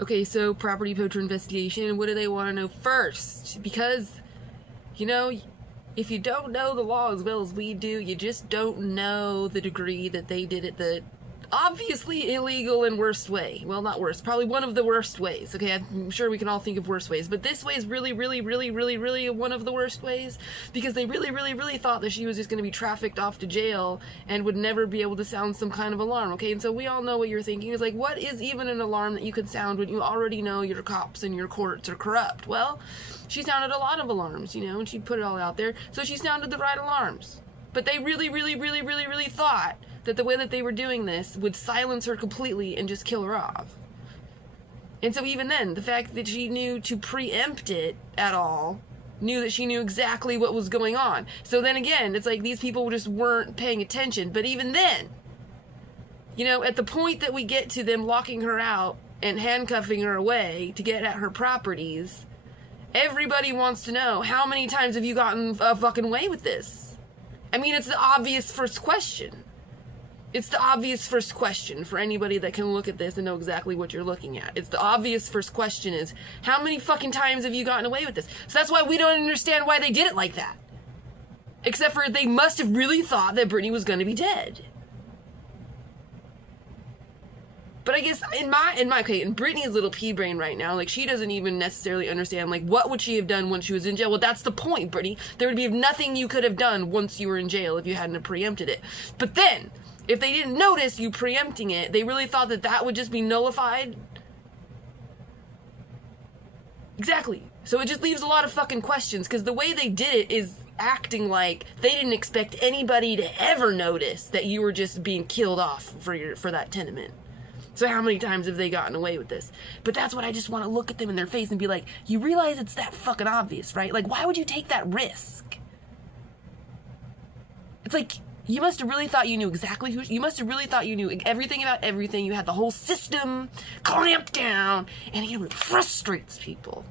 Okay, so property poacher investigation, what do they want to know first? Because, you know, if you don't know the law as well as we do, you just don't know the degree that they did it the obviously illegal and worst way. Well, not worst, probably one of the worst ways. Okay, I'm sure we can all think of worse ways, but this way is really one of the worst ways, because they really thought that she was just going to be trafficked off to jail and would never be able to sound some kind of alarm. Okay, and so we all know what you're thinking is like, what is even an alarm that you could sound when you already know your cops and your courts are corrupt? Well, she sounded a lot of alarms, you know, and she put it all out there, so she sounded the right alarms. But they really thought that the way that they were doing this would silence her completely and just kill her off. And so even then, the fact that she knew to preempt it at all, knew that she knew exactly what was going on. So then again, it's like these people just weren't paying attention. But even then, you know, at the point that we get to them locking her out and handcuffing her away to get at her properties, everybody wants to know, how many times have you gotten fucking away with this? I mean, it's the obvious first question. It's the obvious first question for anybody that can look at this and know exactly what you're looking at. It's the obvious first question is, how many fucking times have you gotten away with this? So that's why we don't understand why they did it like that. Except for they must have really thought that Brittany was going to be dead. But I guess in Brittany's little pea brain right now, like, she doesn't even necessarily understand, like, what would she have done once she was in jail? Well, that's the point, Brittany. There would be nothing you could have done once you were in jail if you hadn't preempted it. But then, if they didn't notice you preempting it, they really thought that that would just be nullified? Exactly. So it just leaves a lot of fucking questions, because the way they did it is acting like they didn't expect anybody to ever notice that you were just being killed off for that tenement. So how many times have they gotten away with this? But that's what I just want to look at them in their face and be like, you realize it's that fucking obvious, right? Like, why would you take that risk? It's like, you must have really thought you knew exactly who... You must have really thought you knew everything about everything. You had the whole system clamped down. And it frustrates people.